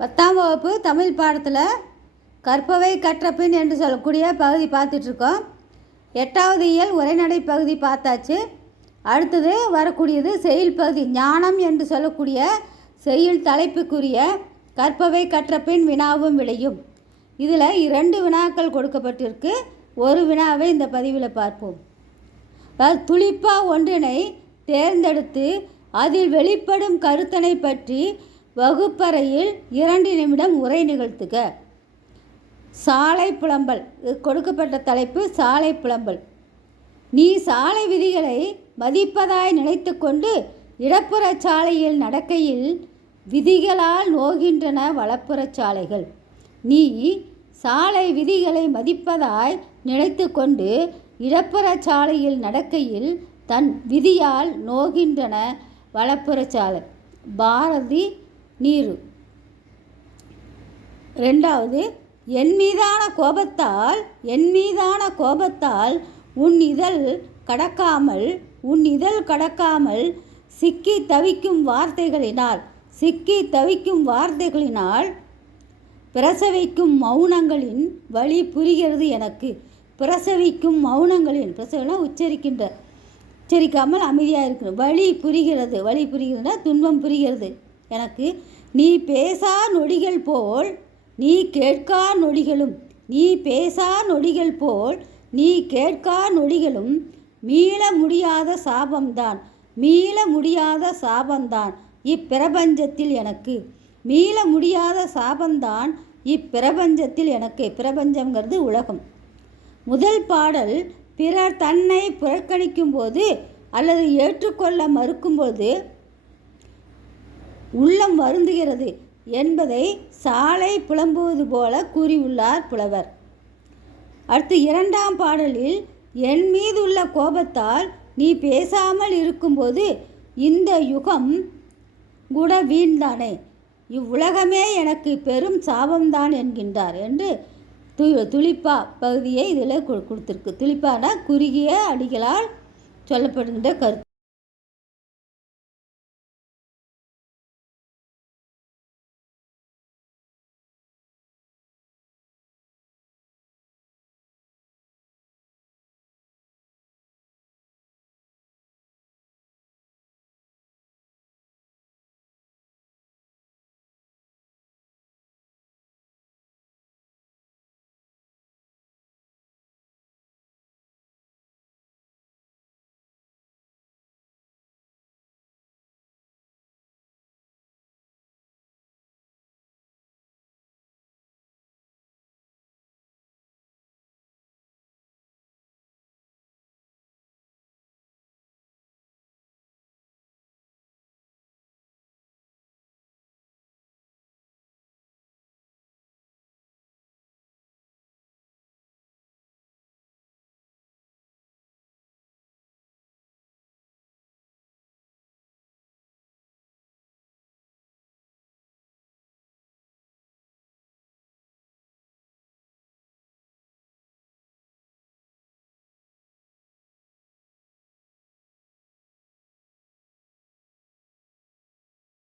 10ஆம் வகுப்பு தமிழ் பாடத்தில் கற்பவை கற்றபின் என்று சொல்லக்கூடிய பகுதி பார்த்துட்ருக்கோம். 8வது இயல் உரைநடை பகுதி பார்த்தாச்சு. அடுத்தது வரக்கூடியது செய்யுள் பகுதி. ஞானம் என்று சொல்லக்கூடிய செய்யுள் தலைப்புக்குரிய கற்பவை கற்றபின் வினாவும் விடையும். இதில் 2 வினாக்கள் கொடுக்கப்பட்டிருக்கு. ஒரு வினாவை இந்த பதிவில் பார்ப்போம். துளிப்பா ஒன்றினை தேர்ந்தெடுத்து அதில் வெளிப்படும் கருத்தனை பற்றி வகுப்பறையில் 2 நிமிடம் உரை நிகழ்த்துக. சாலை புலம்பல். கொடுக்கப்பட்ட தலைப்பு சாலை புலம்பல். நீ சாலை விதிகளை மதிப்பதாய் நினைத்து கொண்டு இடப்புற சாலையில் நடக்கையில் விதிகளால் நோகின்றன வலப்புற சாலைகள். நீ சாலை விதிகளை மதிப்பதாய் நினைத்து கொண்டு இடப்புற சாலையில் நடக்கையில் தன் விதியால் நோகின்றன வலப்புற சாலை. பாரதி நீரு. 2வது, என் மீதான கோபத்தால் உன் இதழ் கடக்காமல் சிக்கி தவிக்கும் வார்த்தைகளினால் பிரசவிக்கும் மௌனங்களின் வழி புரிகிறது எனக்கு. பிரசவிக்கும் மௌனங்களின், பிரசவனா உச்சரிக்காமல் அமைதியாக இருக்கணும். வழி புரிகிறதுனா துன்பம் புரிகிறது எனக்கு. நீ பேசா நொடிகள் போல் நீ கேட்கா நொடிகளும் மீள முடியாத சாபம்தான் இப்பிரபஞ்சத்தில் எனக்கு. மீள முடியாத சாபம்தான் இப்பிரபஞ்சத்தில் எனக்கு. பிரபஞ்சம்ங்கிறது உலகம். முதல் பாடல் பிறர் தன்னை புறக்கணிக்கும் போது அல்லது ஏற்றுக்கொள்ள மறுக்கும்போது உள்ளம் வருந்துகிறது என்பதை சாலை புலம்புவது போல கூறியுள்ளார் புலவர். அடுத்து 2ஆம் பாடலில் என் மீதுள்ள கோபத்தால் நீ பேசாமல் இருக்கும்போது இந்த யுகம் கூட வீண்தானே, இவ்வுலகமே எனக்கு பெரும் சாபம்தான் என்கின்றார் என்று துளிப்பா பகுதியை இதில் கொடுத்துருக்கு. துளிப்பானா குறுகிய அடிகளால் சொல்லப்படுகின்ற கருத்து.